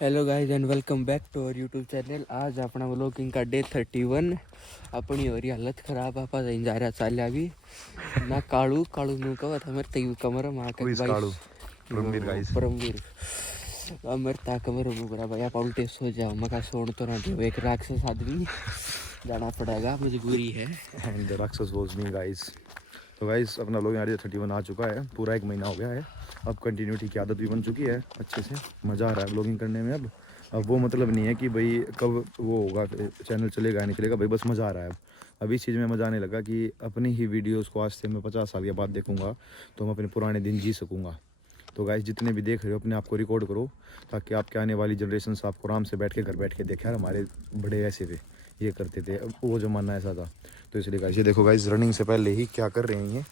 Hello guys and welcome back to our YouTube channel. आज अपना vlogging का day 31। अपनी हो रही हालत खराब। आप जा रहा चाल्या भी ना कालू कालू नु कहा था मेरे तयू कमर मां का भाई परमवीर गाइस परमवीर अमर ता कमर मुगरा भाई आप उल्टे सो जाओ मका सोण तो ना दो एक राक्षस आदमी जाना पड़ेगा मजबूरी है। एंड द राक्षस वाज मी गाइस। तो गाइस अपना लोग यहाँ 31 आ चुका है, पूरा एक महीना हो गया है। अब कंटिन्यूटी की आदत भी बन चुकी है, अच्छे से मज़ा आ रहा है ब्लॉगिंग करने में। अब वो मतलब नहीं है कि भाई कब वो होगा चैनल चलेगा नहीं चलेगा, भाई बस मज़ा आ रहा है। अब इस चीज़ में मज़ा आने लगा कि अपनी ही वीडियोस को आज से मैं 50 साल के बाद देखूंगा तो मैं अपने पुराने दिन जी सकूँगा। तो गाइस जितने भी देख रहे हो अपने आप को रिकॉर्ड करो ताकि आपके आने वाली जनरेशन से आपको आराम से बैठ के घर बैठ के देखे यार हमारे बड़े ऐसे थे, ये करते थे, अब वो ज़माना ऐसा था। तो इसलिए गाइस ये देखो गाइस रनिंग से पहले ही क्या कर रहे हैं ये।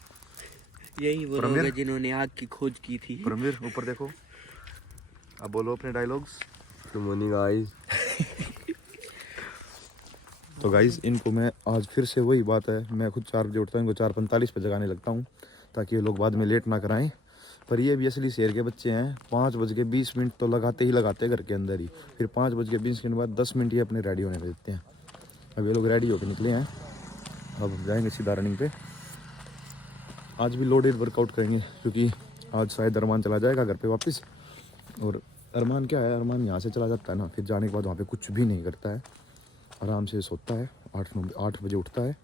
यही वो लोग हैं जिन्होंने आग की खोज की थी। परमवीर ऊपर देखो, अब बोलो अपने डायलॉग्स। Good morning guys. तो गाइस इनको मैं आज फिर से वही बात है, मैं खुद 4 बजे उठता हूँ, इनको 4:45 पे जगाने लगता हूँ ताकि ये लोग बाद में लेट ना कराएं। पर ये भी असली शेर के बच्चे हैं, 5:20 तो लगाते ही लगाते हैं घर के अंदर ही। फिर 5:20 बाद 10 मिनट ये अपने रेडी होने देते हैं। अब ये लोग रेडी होकर निकले हैं, अब जाएंगे सीधा रनिंग पे। आज भी लोडेड वर्कआउट करेंगे क्योंकि आज शायद अरमान चला जाएगा घर पे वापस। और अरमान क्या है, अरमान यहाँ से चला जाता है ना, फिर जाने के बाद वहाँ पे कुछ भी नहीं करता है, आराम से सोता है। 8 बजे उठता है,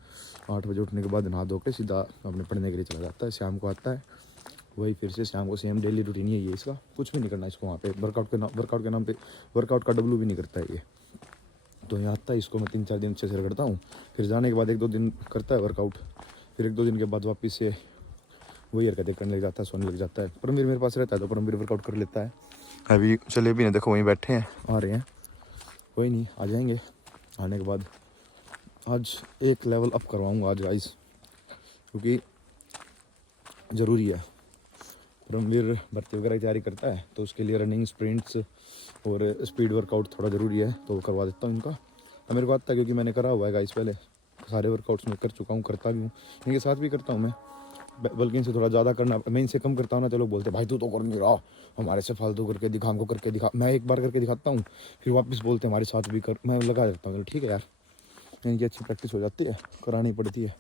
8 बजे उठने के बाद नहा धो के सीधा अपने पढ़ने के लिए चला जाता है। शाम को आता है, वही फिर से शाम को सेम डेली रूटीन ही है इसका, कुछ भी नहीं करना इसको वहाँ पे। वर्कआउट के नाम पे वर्कआउट का डब्लू भी नहीं करता है ये। तो यहाँ आता है, इसको मैं 3-4 दिन अच्छे से करता हूँ, फिर जाने के बाद 1-2 दिन करता है वर्कआउट, फिर 1-2 दिन के बाद वापस से वही हरकतें करने लग जाता है, सोने लग जाता है। परमवीर मेरे पास रहता है तो परमवीर वर्कआउट कर लेता है। अभी चले भी नहीं, देखो वहीं बैठे हैं, आ रहे हैं, कोई नहीं आ जाएंगे। आने के बाद आज एक लेवल अप करवाऊँगा आज गाइस, क्योंकि ज़रूरी है। परमवीर भर्ती वगैरह की तैयारी करता है तो उसके लिए रनिंग स्प्रिंट्स और स्पीड वर्कआउट थोड़ा ज़रूरी है, तो वो करवा देता हूँ इनका। अब मेरे को आता है क्योंकि मैंने करा हुआ है गाइस, पहले सारे वर्कआउट्स में कर चुका हूँ, करता भी हूँ, इनके साथ भी करता हूँ मैं। बल्कि इनसे थोड़ा ज़्यादा करना, मैं इनसे कम करता हूँ ना, तो लोग बोलते हैं भाई तू तो कर नहीं रहा, हमारे से फालतू करके दिखा, हमको करके दिखा। मैं एक बार करके दिखाता हूँ, फिर वापस बोलते हैं हमारे साथ भी कर, मैं लगा देता हूँ ठीक है यार, इनकी अच्छी प्रैक्टिस हो जाती है, करानी पड़ती है।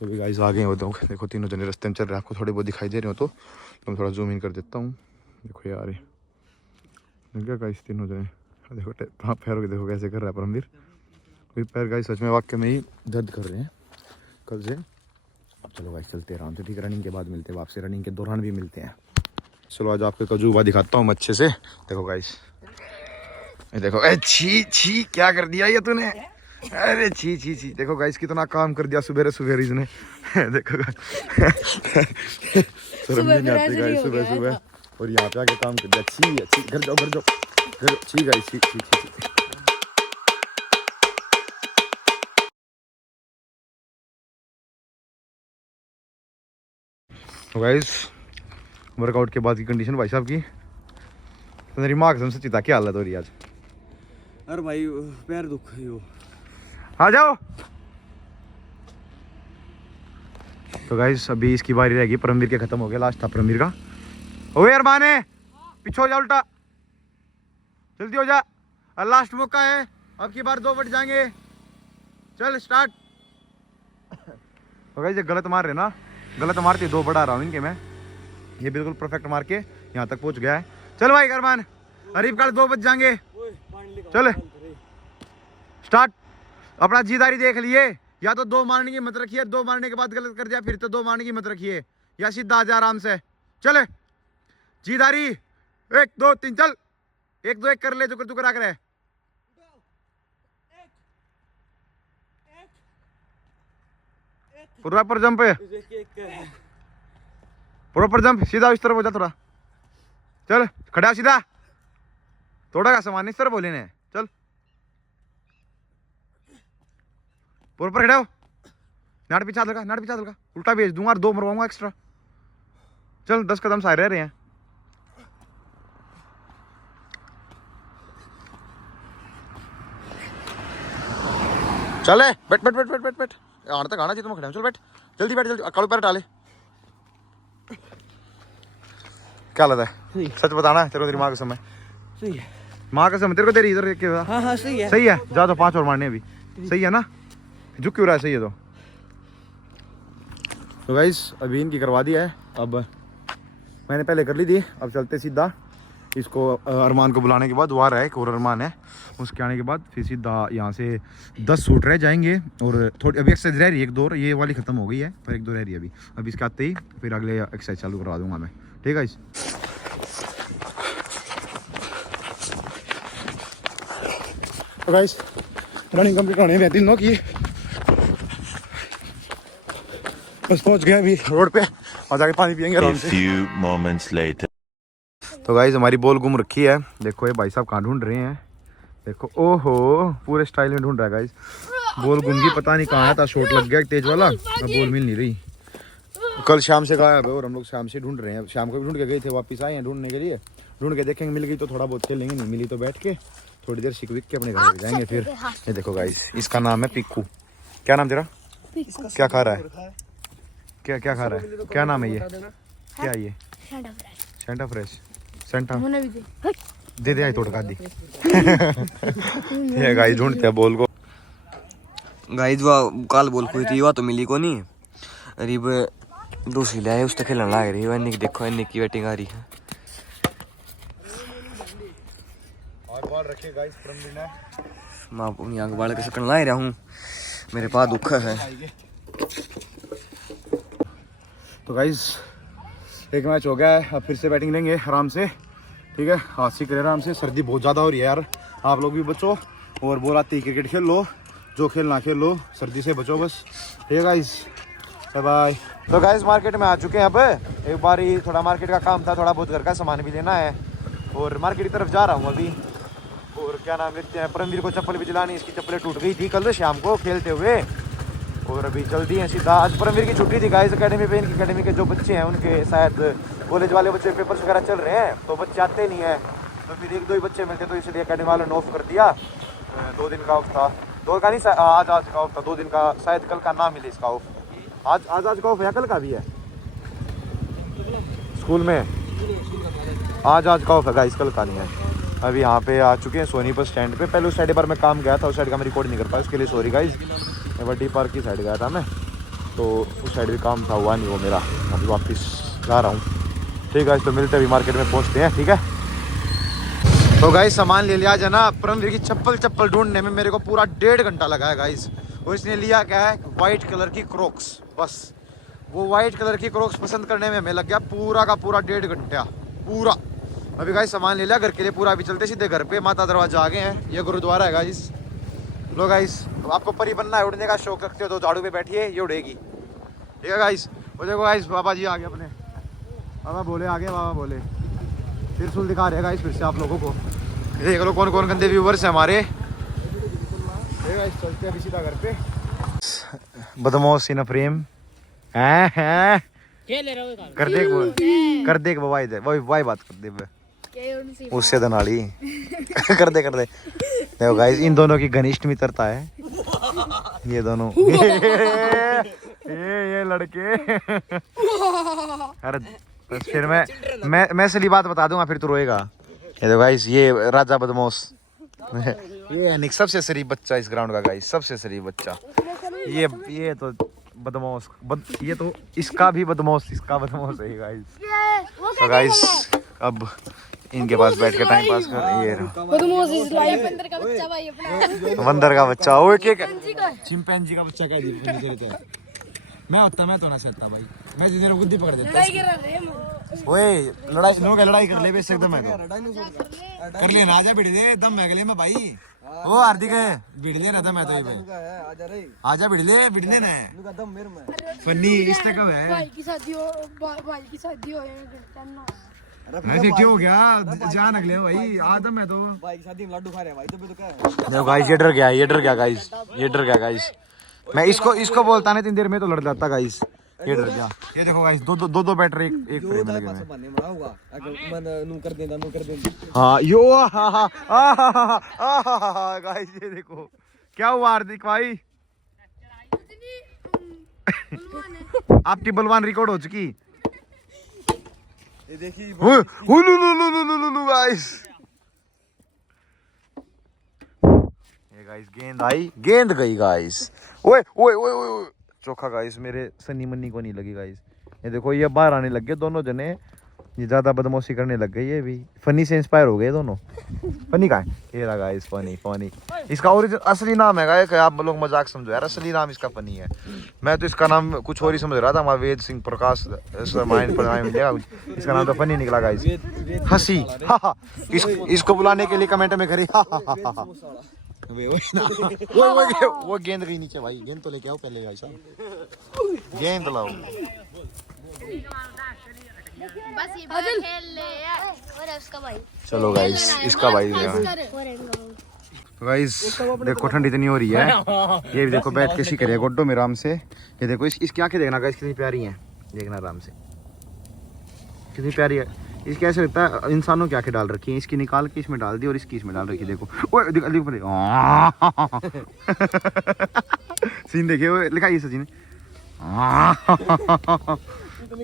तो भी गाइस आ गए हो, तो देखो तीनों जने रास्ते में चल रहे हैं, आपको थोड़े बहुत दिखाई दे रहे हो तो मैं थोड़ा जूम इन कर देता हूँ। देखो यार क्या गाइस तीनों जने, देखो पैरों के देखो कैसे कर रहा है परमवीर। कोई पैर गाइस सच में वाकई में ही दर्द कर रहे हैं कल से। अब चलो भाई चलते आराम से, ठीक है, रनिंग के बाद मिलते हैं, वापसी रनिंग के दौरान भी मिलते हैं। चलो आज आपके कजूबा दिखाता हूँ मैं अच्छे से। देखो गाइस ये देखो, ए छी छी क्या कर दिया ये तूने, अरे छी छी छी। देखो गाइस कितना काम कर दिया सुबह सुबह इसने देखो शर्म नहीं आती गाइस सुबह सुबह, और यहाँ पे आके काम कर दिया। छी अच्छी, घर जाओ घर जाओ घर, छी गाइस छी छी छी। तो गाइस वर्कआउट के बाद की कंडीशन भाई साहब की, तो मेरी माँ कसम सच्ची था, क्या हालत हो रही है आज। अरे भाई पैर दुख रही हो, आ जाओ। तो गाइस अभी इसकी बारी रहेगी, परमवीर के खत्म हो गया, लास्ट था परमवीर का। ओए अरमान है, पीछे हो जा, उल्टा जल्दी हो जा, लास्ट मौका है, अब की बार 2 बट जाएंगे, चल स्टार्ट। तो गाइस ये गलत मार रहे ना, गलत मारते 2 बढ़ा रहा हूँ इनके मैं, ये बिल्कुल परफेक्ट मार के यहाँ तक पहुँच गया है। चल भाई अरमान, अरीब काल 2 बज जाएंगे, चल स्टार्ट। अपना जीदारी देख लिए, या तो 2 मारने की मत रखिए, 2 मारने के बाद गलत कर दिया फिर तो 2 मारने की मत रखिए, या सीधा आ जा आराम से। चले जीदारी 1 2 3 चल, 1 2 1 कर ले जो कर तू करा करे। प्रॉपर जंप है, प्रॉपर जंप, सीधा इस तरफ हो जा थोड़ा, चल खड़ा सीधा, थोड़ा का सामान इस तरफ बोले ने, चल प्रॉपर खड़ा हो, नाड़ पीछे लगा, नाड़ पीछे लगा, उल्टा भेज दूंगा और 2 मरवाऊंगा एक्स्ट्रा। चल 10 कदम सारे रह रहे हैं। चले बैठ बैठ बैठ बैठ बैठ बैठ, आने तक आना चाहिए तुम खड़े, चल बैठ जल्दी, बैठ जल्दी, कालू पैर डाले। क्या लगता है सच बताना है, तेरे दिमाग समय सही है माँ कसम तेरे को तेरी इधर के हाँ हाँ सही है। सही है, जा तो 5 और मारने अभी। सही है ना, झुक क्यों रहा है? सही है तो गाइस अभी इनकी करवा दिया है। अब मैंने पहले कर ली थी, अब चलते सीधा इसको अरमान को बुलाने के बाद, वो आ रहा है एक और अरमान है, उसके आने के बाद फिर सीधा यहाँ से 10 सूट रह जाएंगे। और थोड़ी अभी एक्सरसाइज रह रही है, एक दो, ये वाली खत्म हो गई है पर एक दो रह रही है अभी इसके आते ही फिर अगले एक्सरसाइज चालू करवा दूंगा मैं। ठीक है। तो गाइस रनिंग कंप्लीट होने में 3 की बस पहुंच गए अभी रोड पे और जाके पानी पियेंगे आराम से। तो गाइस हमारी बॉल गुम रखी है, देखो ये भाई साहब कहाँ ढूंढ रहे हैं। देखो ओहो पूरे स्टाइल में ढूंढ रहा है गाइस। बॉल गुम गई, पता नहीं कहाँ था, शॉट लग गया तेज वाला, अब बॉल मिल नहीं रही। कल शाम से गायब है और हम लोग शाम से ढूंढ रहे हैं। शाम को भी ढूंढ के गए थे, वापस आए हैं ढूंढने के लिए। ढूंढ के देखेंगे मिल गई तो थोड़ा बहुत खेलेंगे, नहीं मिली तो बैठ के थोड़ी देर सिक विक के अपने घर जाएंगे फिर। ये देखो गाइस इसका नाम है पिक्कू। क्या नाम तेरा? क्या खा रहा है? क्या खा रहा है? क्या नाम है ये? क्या ये? सेंटा फ्रेश सेंटा दे दे, आई तोड़ का दी। ये गाइस ढूंढते हैं बॉल को। गाइस वो काल बॉल कोई थी, वो तो मिली को नहीं। अरीब दूसरी लाए उस तक खेलने लग रही है। इन्हीं की देखो, इन्हीं की बैटिंग आ रही है। और बॉल रखिए गाइस परमवीर ने। मैं अपनी आंख बाल के सकन ला रहा हूँ, मेरे पास दुख है। तो गाइस एक मैच हो गया है, अब फिर से बैटिंग लेंगे आराम से। ठीक है, हाथ सीख रहे आराम से। सर्दी बहुत ज़्यादा हो रही है यार, आप लोग भी बचो और बोल आती है क्रिकेट खेल लो, जो खेलना खेल लो, सर्दी से बचो बस। ठीक है गाइस, बाय बाय। तो गाइस मार्केट में आ चुके हैं। अब एक बार ही थोड़ा मार्केट का काम था, थोड़ा बहुत घर का सामान भी लेना है और मार्केट की तरफ जा रहा हूँ अभी। और क्या नाम लेते हैं, परमवीर को चप्पल भी दिलानी, इसकी चप्पलें टूट गई थी कल शाम को खेलते हुए। और अभी जल्दी है सीधा, आज परमवीर की छुट्टी थी गाइस अकेडमी पे। इनकी अकेडमी के जो बच्चे हैं उनके शायद कॉलेज वाले बच्चे पेपर्स वगैरह चल रहे हैं, तो बच्चे आते नहीं है, तो फिर 1-2 ही बच्चे मिलते, तो इसलिए अकेडमी वालों ने ऑफ कर दिया। 2 दिन का ऑफ था, 2 का नहीं आज का ऑफ था, 2 दिन का, शायद कल का ना मिले इसका ऑफ। आज का ऑफ है, कल का भी है स्कूल में। आज का ऑफ है गाइस, कल का नहीं है। अभी यहाँ पे आ चुके हैं सोनीपत स्टैंड पे। पहले उस साइड पर मैं काम गया था, उस साइड का मैं रिकॉर्ड नहीं कर पाया, उसके लिए सॉरी गाइस। बड्डी पार्क की साइड गया था मैं, तो उस साइड भी काम था, हुआ नहीं वो मेरा। अभी वापस जा रहा हूँ। ठीक है, तो मिलते अभी मार्केट में पहुँचते हैं। ठीक है, तो गाइस सामान ले लिया जना। परमवीर की चप्पल ढूंढने में मेरे को पूरा 1.5 घंटा लगा है गाइस। और इसने लिया क्या है, वाइट कलर की क्रॉक्स। बस वो वाइट कलर की क्रॉक्स पसंद करने में हमें लग गया पूरा का पूरा 1.5 घंटा पूरा। अभी गाइस सामान ले लिया घर के लिए पूरा। अभी चलते सीधे घर पे, माता दरवाजा आ गए हैं, ये गुरुद्वारा है गाइस। लो गाइस, आपको परी बनना है, उड़ने का शौक रखते हो तो झाड़ू पे बैठिए, ये उड़ेगी। ठीक है गाइस, वो देखो गाइस बाबा जी आ गए अपने, बाबा बोले आ गए, बाबा बोले। त्रिशूल दिखा रहे हैं गाइस फिर से आप लोगों को। देख लो कौन कौन गंदे व्यूवर्स हैं हमारे। गाइस चलते हैं अभी सीधा घर पे। बदमाश इन फ्रेम हैं कर देख वाई दे, वाई बात कर दे उससे दनाली कर दे देखो गाइस, इन दोनों की घनिष्ठ मित्रता है, ये दोनों ये लड़के। अरे बस फिर मैं असली बात बता दूंगा, फिर तू रोएगा। ये देखो गाइस, ये राजा बदमाश ये है सबसे शरीफ बच्चा इस ग्राउंड का गाइस, सबसे शरीफ बच्चा। ये तो बदमाश ये तो इसका भी बदमाश, इसका बदमाश है गाइस। तो गाइस अब इनके पास बैठ के टाइम पास कर। ये बंदर का बच्चा, वो चिंपैंजी का बच्चा कह दी। मैं तो ना सकता भाई, मैं तेरे बुद्धि पकड़ देता। ओए लड़ाई कर ले बेशक दम है तो कर ले ना, आजा भिड़ दे दम है ले मैं भाई। ओ हार्दिक भिड़ ले ना दम है तो आजा भिड़ ले, भिड़ने ना फन्नी इससे कब है भाई की शादी हो मैं फिर क्यों हो गया जान अगले भाई आदम है तो भाई की शादी में लड्डू खा रहे भाई। तो क्या गाइस, ये डर गया गाइस। मैं इसको बोलता नहीं 3 देर में तो लड़ जाता गाइस, ये डर गया। ये देखो गाइस, दो बैटरी एक फ्रेम में लगे हैं। हाँ यो गाइस, ये देखो क्या हुआ हार्दिक भाई, आपकी बलवान रिकॉर्ड हो चुकी। ये देखिए गाइस, गाइस गेंद आई, गेंद गई गाइस। ओए ओए ओए ओए चौका गाइस, मेरे सनी मन्नी को नहीं लगी गाइस। ये देखो ये बाहर आने लग गए दोनों जने, ये ज्यादा बदमाशी करने लग गए। ये भी फनी से इंस्पायर हो गए दोनों। फनी का है ये रहा गाइस, फनी फनी। इसका ओरिजिनल असली नाम है गाइस, आप लोग मजाक समझो यार, असली नाम इसका फनी है। मैं तो इसका नाम कुछ और ही समझ रहा था, हमारा वेद सिंह प्रकाश मिलेगा, इसका नाम तो फनी निकला गाइस। हंसी इसको बुलाने के लिए कमेंट में करी वो गेंद गई नीचे भाई, गेंद तो लेके आओ पहले भाई साहब, गेंद लाओ। बस ये खेल ले यार। और उसका भाई, चलो गाइस इसका भाई तो गाइस देखो ठंड इतनी हो रही है, ये भी देखो बैठ के सीख रहे गोड्डो में आराम से। ये देखो इसकी आंखें देखना गाइस कितनी प्यारी हैं, देखना आराम से कितनी प्यारी है। इसके ऐसे लगता है इंसानों की आंखें डाल रखी हैं, इसकी निकाल के इसमें डाल दी और इसकी इसमें डाल रखी। देखो ओए सीन देखिए, वो लिखा है सचिन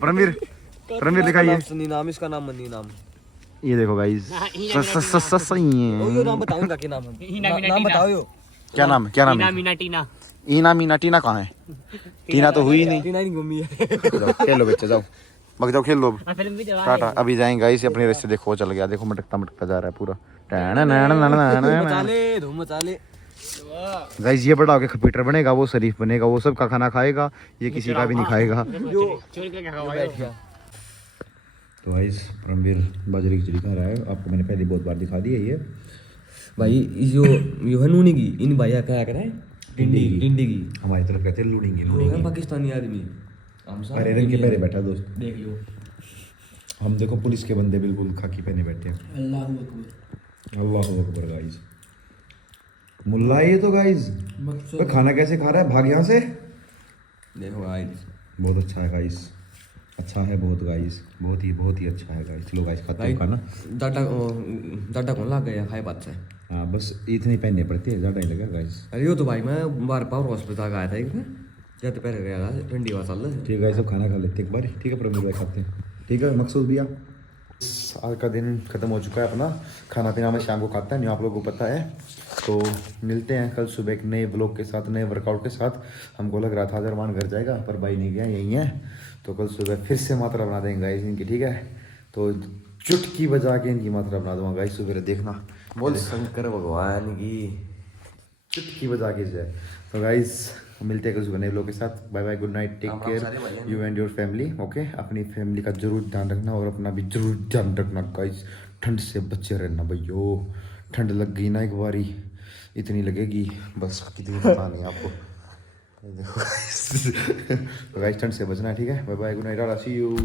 परमवीर लिखा है सनी नाम, इसका नाम मनी नाम। ये देखो गाइस सही है। नाम बताओ इनका, क्या नाम है? नाम बताओ यो। क्या नाम है, क्या नाम है? ईना मीना टीना कहाँ है? टीना तो हुई नहीं। टीना नहीं घूमी है। खेलो बच्चे जाओ, बग जाओ खेल लो टाटा। अभी जाएंगे गाइस अपने रास्ते। देखो चल गया, देखो मटकता मटकता जा रहा है पूरा। धूम मचा ले गाइस ये बड़ा होके कंप्यूटर बनेगा, वो शरीफ बनेगा, वो सबका खाना खाएगा, ये किसी का भी नहीं खाएगा। तो गाइस परमवीर बाजरे की खिचड़ी खा रहा है, आपको मैंने पहले बहुत बार दिखा दी है ये भाई। जो है नूनी की इन भैया क्या करे टिंडी की, हमारी तरफ कहते हैं लूड़ेंगे। है पाकिस्तानी आदमी, हरे रंग के पहले बैठा दोस्त, देख लो। हम देखो पुलिस के बंदे बिल्कुल खाकी पहने बैठे हैं। अल्लाह अकबर गाइस। मुल्ला ये तो गाइस खाना कैसे खा रहा है, भाग यहाँ से। देखो गाइस बहुत अच्छा है गाइस, अच्छा है बहुत गाइस, बहुत ही अच्छा है गाइस। चलो गाइस खाते हो खाना। डाटा कौन लग गया खाए बात से। हाँ बस इतनी पहननी पड़ती है, ज़्यादा ही लगा गाइस। अरे यो तो भाई मैं बार पावर हॉस्पिटल का आया था एक में, जब पहले गया था ठंडी हवा चल रही। ठीक है सब खाना खा लेते एक बार, ठीक है प्रमोद भाई खाते हैं। ठीक है मकसूद भैया, आज का दिन खत्म हो चुका है अपना। खाना पीना में शाम को खाता है नहीं, आप लोगों को पता है। तो मिलते हैं कल सुबह एक नए ब्लॉग के साथ, नए वर्कआउट के साथ। हमको लग रहा था अजरमान घर जाएगा पर भाई नहीं गया, यहीं है। तो कल सुबह फिर से मात्रा बना देंगे गाइस इनकी, ठीक है। तो चुटकी बजा के इनकी मात्रा बना दूंगा गाइस, सुबह देखना। बोल शंकर भगवान की चुटकी बजा के जाए। तो गाइस मिलते हैं कल सुबह नए ब्लॉग के साथ। Bye bye, good night, take care you and your family. Okay अपनी फैमिली का जरूर ध्यान रखना और अपना भी जरूर ध्यान रखना गाइस। ठंड से बचे रहना भैयो, ठंड लग गई ना एक बारी, इतनी लगेगी बस कितनी पता नहीं आपको। देखो गाइस ठंड से बचना है, ठीक है। Bye bye, good night, see you.